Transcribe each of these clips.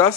10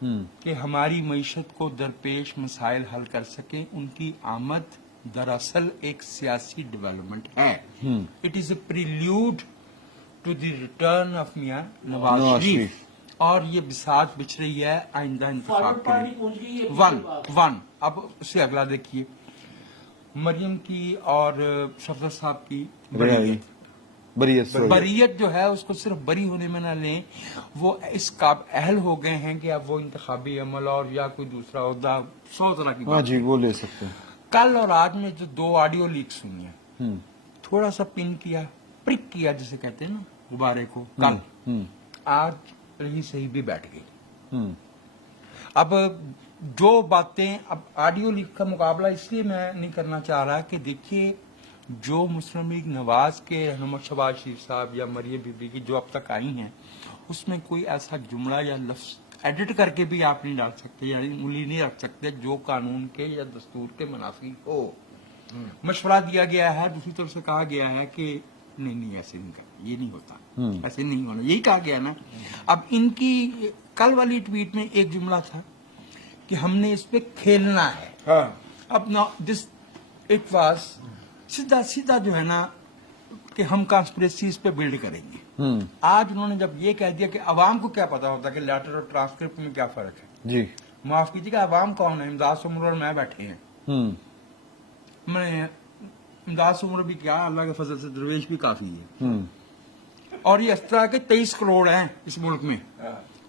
کہ ہماری معیشت کو درپیش مسائل حل کر سکیں. ان کی آمد دراصل ایک سیاسی ڈیولپمنٹ ہے. It is a prelude to the return of Mian Nawaz شریف, اور یہ بساط بچھ رہی ہے آئندہ انتخاب کے لیے. ون اب اس سے اگلا دیکھیے, مریم کی اور صفدر صاحب کی بریت جو ہے اس کو صرف بری ہونے میں نہ لیں, وہ اس قابل اہل ہو گئے ہیں کہ اب وہ انتخابی عمل اور یا کوئی دوسرا عہدہ 100 طرح کی بات. جی وہ لے سکتے ہیں. کل اور آج میں جو 2 آڈیو لیکس ہوئی ہیں, تھوڑا سا پن کیا, پرک کیا جسے کہتے ہیں نا غبارے کو, کل آج رہی صحیح بھی بیٹھ گئی. اب جو باتیں, اب آڈیو لیک کا مقابلہ اس لیے میں نہیں کرنا چاہ رہا کہ دیکھیے جو مسلم لیگ نواز کے رہنما شہباز شریف صاحب یا مریم بی بی کی جو اب تک آئی ہیں, اس میں کوئی ایسا جملہ یا لفظ ایڈٹ کر کے بھی آپ نہیں ڈال سکتے, یعنی انگلی نہیں رکھ سکتے جو قانون کے یا دستور کے منافی ہو. مشورہ دیا گیا ہے, دوسری طرف سے کہا گیا ہے کہ نہیں ایسے نہیں کرنا, یہ نہیں ہوتا, ایسے نہیں ہونا, یہی کہا گیا نا. اب ان کی کل والی ٹویٹ میں ایک جملہ تھا کہ ہم نے اس پہ کھیلنا ہے. اب دس اٹ واز سیدھا سیدھا جو ہے نا کہ ہم کانسپریسی اس پہ بلڈ کریں گے. آج انہوں نے جب یہ کہہ دیا کہ عوام کو کیا پتا ہوتا کہ لیٹر اور ٹرانسکرپٹ میں کیا فرق ہے. جی معاف کیجیے گا, عوام کون ہے؟ امداد عمر اور میں بیٹھے ہیں. میں امداد عمر بھی کیا, اللہ کے فضل سے درویش بھی کافی ہے. اور یہ اس طرح کے 23 کروڑ ہیں اس ملک میں.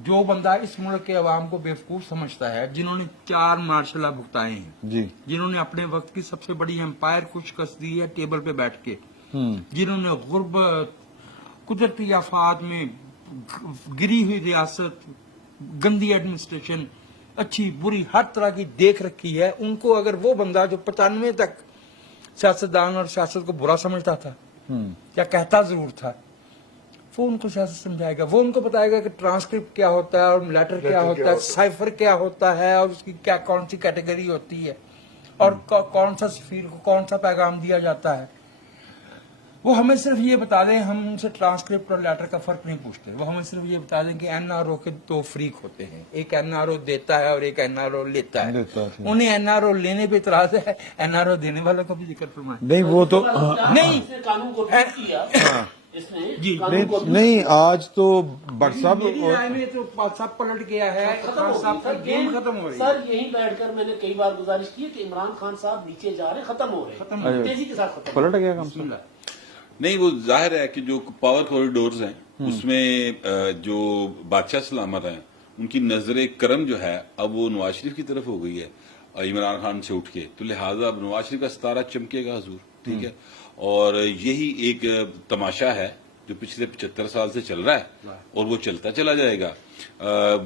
جو بندہ اس ملک کے عوام کو بیوقوف سمجھتا ہے, جنہوں نے 4 مارشل لا بھگتائے ہیں, جی جنہوں نے اپنے وقت کی سب سے بڑی امپائر کو شکست دی ہے ٹیبل پہ بیٹھ کے, جنہوں نے غربت, قدرتی آفات میں گری ہوئی ریاست, گندی ایڈمنسٹریشن, اچھی بری ہر طرح کی دیکھ رکھی ہے, ان کو اگر وہ بندہ جو 95 تک سیاستدان اور سیاست کو برا سمجھتا تھا یا کہتا ضرور تھا, وہ ان کو سیاست سمجھائے گا, وہ ان کو بتائے گا کہ ٹرانسکرپٹ کیا ہوتا ہے اور لیٹر کیا ہوتا ہے, سائفر کیا ہوتا ہے اور اس کی کیا کون سی کیٹیگری ہوتی ہے, اور کون سا سفیر کو کون سا پیغام دیا جاتا ہے. وہ ہمیں صرف یہ بتا دیں, ہم ان سے ٹرانسکرپٹ اور لیٹر کا فرق نہیں پوچھتے, وہ ہمیں صرف یہ بتا دیں کہ این آر او کے 2 فریق ہوتے ہیں, ایک این آر او دیتا ہے اور ایک این آر او لیتا ہے. انہیں این آر او لینے پہ اعتراض ہے, این آر او دینے والوں کا بھی ذکر فرمائیں. نہیں وہ تو نہیں قانون کو ٹھیک کیا اس نے, جی نہیں آج تو بٹ صاحب میری رائے میں تو سب پلٹ گیا ہے, خان صاحب کا گیم ختم ہو رہی ہے. سر یہیں بیٹھ کر میں نے کئی بار گزارش کی کہ عمران خان صاحب نیچے جا رہے, ختم ہو رہے ہیں, تیزی کے ساتھ ختم پلٹ گیا کم سے. نہیں, وہ ظاہر ہے کہ جو پاور کوریڈورز ہیں اس میں جو بادشاہ سلامت ہیں ان کی نظر کرم جو ہے اب وہ نواز شریف کی طرف ہو گئی ہے عمران خان سے اٹھ کے, تو لہٰذا اب نواز شریف کا ستارہ چمکے گا حضور. ٹھیک ہے, اور یہی ایک تماشا ہے جو پچھلے 75 سال سے چل رہا ہے اور وہ چلتا چلا جائے گا.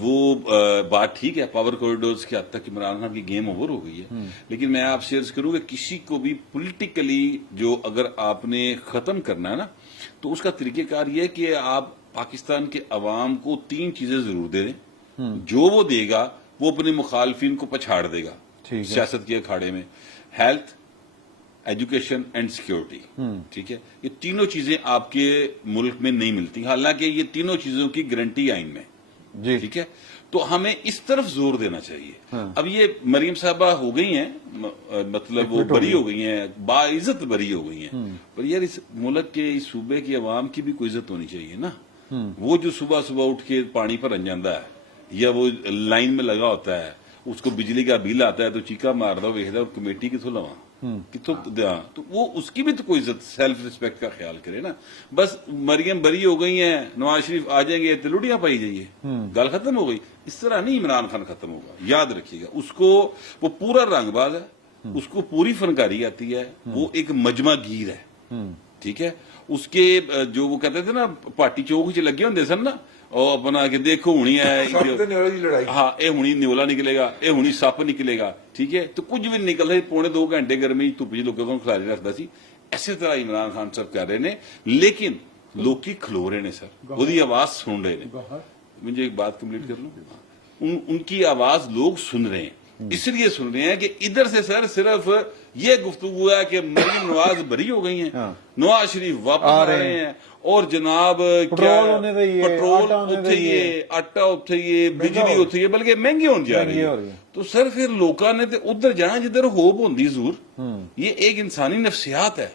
وہ بات ٹھیک ہے, پاور کوریڈورز کے حد تک عمران خان کی گیم اوور ہو گئی ہے, لیکن میں آپ سے عرض کروں کہ کسی کو بھی پولیٹیکلی جو اگر آپ نے ختم کرنا ہے نا, تو اس کا طریقہ کار یہ ہے کہ آپ پاکستان کے عوام کو 3 چیزیں ضرور دے دیں. جو وہ دے گا وہ اپنے مخالفین کو پچھاڑ دے گا سیاست کے اکھاڑے میں. Health, education and security. ٹھیک ہے, یہ تینوں چیزیں آپ کے ملک میں نہیں ملتی, حالانکہ یہ تینوں چیزوں کی گارنٹی آئین میں. جی ٹھیک ہے, تو ہمیں اس طرف زور دینا چاہیے. اب یہ مریم صاحبہ ہو گئی ہیں, مطلب وہ بری ہو گئی ہیں, باعزت بری ہو گئی ہیں, پر یار اس ملک کے اس صوبے کے عوام کی بھی کوئی عزت ہونی چاہیے نا. وہ جو صبح صبح اٹھ کے پانی پر انجاندہ ہے یا وہ لائن میں لگا ہوتا ہے, اس کو بجلی کا بل آتا ہے تو چیکا مار دو ویکھدا کمیٹی کتوں لواں کتوں دیا, تو وہ اس کی بھی تو کوئی عزت سیلف ریسپیکٹ کا خیال کرے نا. بس مریم بری ہو گئی ہیں, نواز شریف آ جائیں گے تو لوٹیاں پائی جائیے, گل ختم ہو گئی. اس طرح نہیں عمران خان ختم ہوگا, یاد رکھیے گا. اس کو وہ پورا رنگ باز ہے, اس کو پوری فنکاری آتی ہے, وہ ایک مجمع گیر ہے. ٹھیک ہے, اس کے جو وہ کہتے تھے نا پارٹی چوک چ لگے ہوندے سن نا, اور اپنا کہ دیکھو ہونی ہے, ہاں اے ہونی نیولا نکلے گا, اے ہونی سپ نکلے گا. ٹھیک ہے, تو کچھ بھی نہیں نکلتا, 1.5 گھنٹے گرمی دھوپ چ لوگوں کو کھلاری رکھتا سی. اسی طرح عمران خان صاحب کہہ رہے ہیں, لیکن لوگ کھلو رہے ہیں سر, وہی آواز سن رہے ہیں. مجھے ایک بات کمپلیٹ کر لوں, ان کی آواز لوگ سن رہے ہیں, اس لیے سن رہے ہیں کہ ادھر سے سر صرف یہ گفتگو ہے کہ مریم نواز بری ہو گئی ہیں, نواز شریف واپس آ رہے ہیں, اور جناب پٹرول ہونے دئیے، پٹرول آٹا ہونے اتھے دئیے، آٹا اتھے بجلی اتھے بلکہ مہنگی ہون جا رہی ہے تو سر پھر لوکاں نے تے ادھر جانا جدھر ہوپ ہوندی ضرور. یہ ایک انسانی نفسیات ہے,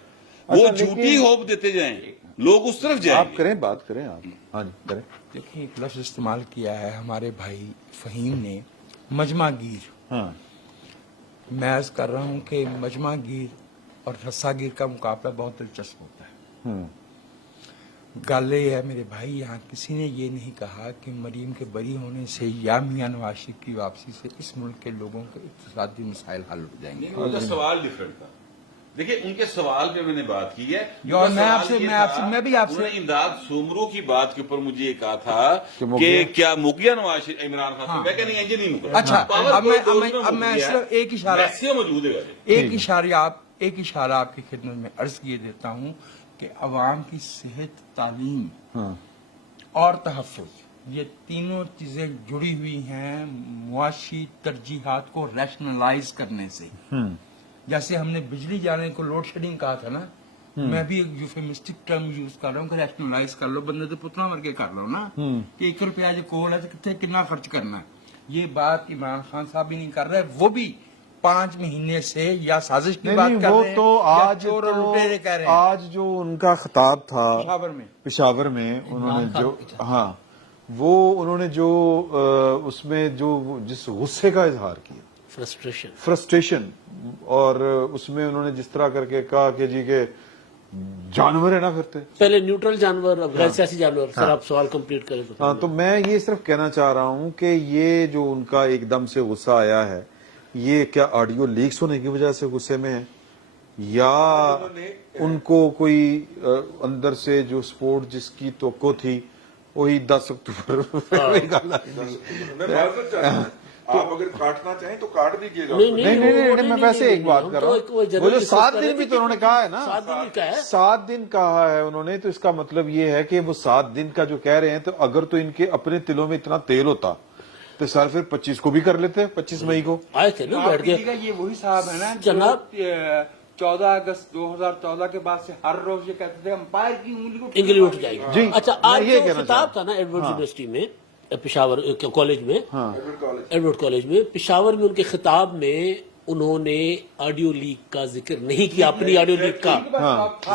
وہ جھوٹی ہوپ دیتے جائیں لوگ اس طرف جائیں. آپ کریں بات کریں آپ. ہاں جی کریں. دیکھیں ایک لفظ استعمال کیا ہے ہمارے بھائی فہیم نے, مجمع گیر. ہاں میں عرض کر رہا ہوں کہ مجمع گیر اور رسا گیر کا مقابلہ بہت دلچسپ ہوتا ہے. گل یہ ہے میرے بھائی, یہاں کسی نے یہ نہیں کہا کہ مریم کے بری ہونے سے یا میاں نواز شریف کی واپسی سے اس ملک کے لوگوں کے اقتصادی مسائل حل ہو جائیں گے. ان کا سوال ڈفرنٹ تھا. دیکھیں ان کے سوال پہ میں نے بات کی ہے. میں بھی آپ سے امداد سومرو کی بات کے اوپر مجھے یہ کہا تھا کہ کیا مک گیا نواز شریف عمران خان, میں کہ نہیں انجن نہیں مکا. اچھا اب میں صرف ایک اشارہ موجود ہے, ایک اشارہ آپ کی خدمت میں عرض کیے دیتا ہوں کہ عوام کی صحت, تعلیم اور تحفظ, یہ تینوں چیزیں جڑی ہوئی ہیں معاشی ترجیحات کو ریشنلائز کرنے سے. جیسے ہم نے بجلی جانے کو لوڈ شیڈنگ کہا تھا نا, میں بھی ایک یوفیمسٹک ٹرم یوز کر رہا ہوں کہ ریشنلائز کر لو, بندے تو پتلا مر کے کر لو نا کہ 1 روپیہ جو کول ہے تو کتنے کتنا خرچ کرنا ہے. یہ بات عمران خان صاحب بھی نہیں کر رہے, وہ بھی 5 مہینے سے یا سازش کی بات کر رہے ہیں تو یا چور اور لٹیرے کہہ رہے ہیں. آج جو ان کا خطاب تھا پشاور میں انہوں نے جو وہ انہوں نے جو اس میں جو جس غصے کا اظہار کیا, فرسٹریشن, اور اس میں انہوں نے جس طرح کر کے کہا کہ جی کہ جانور ہے نا پھرتے, پہلے نیوٹرل جانور اب غیر سیاسی جانور. سر آپ سوال کمپلیٹ کریں. ہاں تو میں یہ صرف کہنا چاہ رہا ہوں کہ یہ جو ان کا ایک دم سے غصہ آیا ہے, یہ کیا آڈیو لیکس ہونے کی وجہ سے غصے میں ہے, یا ان کو کوئی اندر سے جو سپورٹ جس کی توقع تھی وہی 10 اکتوبر. آپ اگر کاٹنا چاہیں تو کاٹ دیجیے گا. نہیں میں ویسے ایک بات کر رہا ہوں, وہ جو 7 دن بھی تو انہوں نے کہا ہے نا, 7 دن کہا ہے انہوں نے, تو اس کا مطلب یہ ہے کہ وہ 7 دن کا جو کہہ رہے ہیں, تو اگر تو ان کے اپنے دلوں میں اتنا تیل ہوتا تو سر پھر 25 کو بھی کر لیتے, 25 مئی کو آئے تھے نا بیٹھ کے. یہ وہی صاحب ہے نا جناب 14 اگست 2014 کے بعد سے ہر روز یہ کہتے تھے امپائر کی انگلی اٹھ جائے گی. اچھا آج جو خطاب تھا نا ایڈورڈ یونیورسٹی میں, پشاور کالج میں, ایڈورڈ کالج میں, پشاور میں ان کے خطاب میں انہوں نے آڈیو لیک کا ذکر نہیں کیا, اپنی آڈیو لیک کا.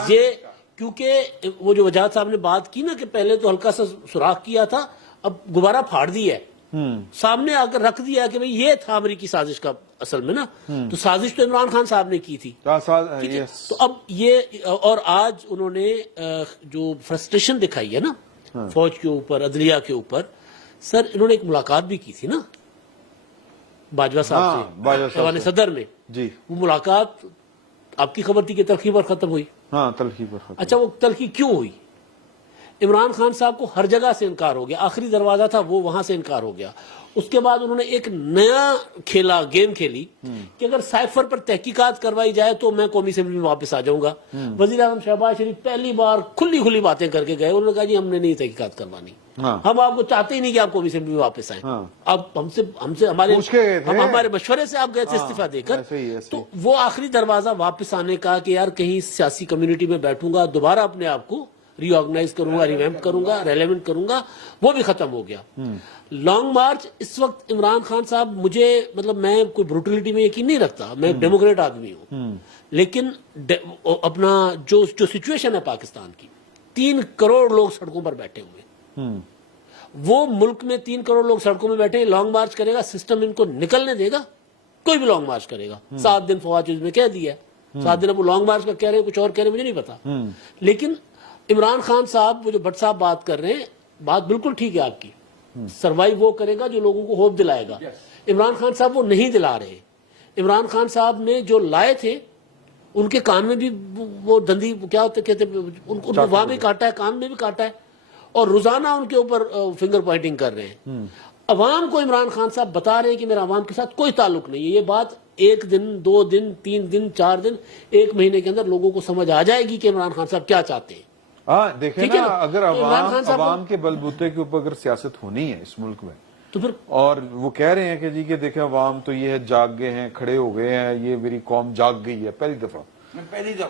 یہ کیونکہ وہ جو وجاہت صاحب نے بات کی نا کہ پہلے تو ہلکا سا سوراخ کیا تھا, اب دوبارہ پھاڑ دیا ہے, سامنے آ کر رکھ دیا کہ بھئی یہ تھا امریکی سازش کا اصل میں نا, تو سازش تو عمران خان صاحب نے کی تھی. تو اب یہ, اور آج انہوں نے جو فرسٹریشن دکھائی ہے نا فوج کے اوپر, عدلیہ کے اوپر, سر انہوں نے ایک ملاقات بھی کی تھی نا باجوہ صاحب سے ایوان صدر میں. جی وہ ملاقات آپ کی خبر تھی کہ تلخی پر ختم ہوئی. ہاں تلخی پر ختم. اچھا وہ تلخی کیوں ہوئی؟ عمران خان صاحب کو ہر جگہ سے انکار ہو گیا, آخری دروازہ تھا وہ وہاں سے انکار ہو گیا. اس کے بعد انہوں نے ایک نیا گیم کھیلی کہ اگر سائفر پر تحقیقات کروائی جائے تو میں قومی اسمبلی میں واپس آ جاؤں گا. وزیر اعظم شہباز شریف پہلی بار کھلی باتیں کر کے گئے, انہوں نے کہا جی ہم نے نہیں تحقیقات کروانی, ہم آپ کو چاہتے ہی نہیں کہ آپ قومی اسمبلی میں واپس آئیں. اب ہم سے ہمارے مشورے سے آپ گئے تھے استعفیٰ دے کر, تو وہ آخری دروازہ واپس آنے کا کہ یار کہیں سیاسی کمیونٹی میں بیٹھوں گا, دوبارہ اپنے آپ کو ری آرگنائز کروں گا, ریویمپ کروں گا, ریلیونٹ کروں گا, وہ بھی ختم ہو گیا. لانگ مارچ اس وقت عمران خان صاحب, مجھے مطلب میں کوئی بروٹیلٹی میں یقین نہیں رکھتا, میں ڈیموکریٹ آدمی ہوں, لیکن اپنا جو سچویشن ہے پاکستان کی, 3 کروڑ لوگ سڑکوں پر بیٹھے ہوئے, وہ ملک میں 3 کروڑ لوگ سڑکوں میں بیٹھے, لانگ مارچ کرے گا, سسٹم ان کو نکلنے دے گا؟ کوئی بھی لانگ مارچ کرے گا. 7 دن فواد چیز میں کہہ دیا ہے, 7 دن اب وہ لانگ مارچ کا کہہ رہے ہیں, کچھ اور کہہ رہے ہیں مجھے نہیں پتا. لیکن عمران خان صاحب, وہ جو بٹ صاحب بات کر رہے ہیں, بات بالکل ٹھیک ہے آپ کی, سروائیو وہ کرے گا جو لوگوں کو ہوپ دلائے گا. عمران خان صاحب وہ نہیں دلا رہے. عمران خان صاحب نے جو لائے تھے ان کے کان میں بھی وہ دندی کیا ہوتے کہتے, ان کو وہاں بھی کاٹا ہے, کان میں بھی کاٹا ہے, اور روزانہ ان کے اوپر فنگر پوائنٹنگ کر رہے ہیں. عوام کو عمران خان صاحب بتا رہے ہیں کہ میرا عوام کے ساتھ کوئی تعلق نہیں ہے. یہ بات 1 دن 2 دن 3 دن 4 دن 1 مہینے کے اندر لوگوں کو سمجھ آ جائے گی کہ عمران خان صاحب کیا چاہتے ہیں. ہاں دیکھیں نا, اگر عوام کے بلبوتے کے اوپر اگر سیاست ہونی ہے اس ملک میں, تو پھر اور وہ کہہ رہے ہیں کہ جی کہ دیکھیں عوام تو یہ ہے جاگ گئے ہیں, کھڑے ہو گئے ہیں, یہ میری قوم جاگ گئی ہے, پہلی دفعہ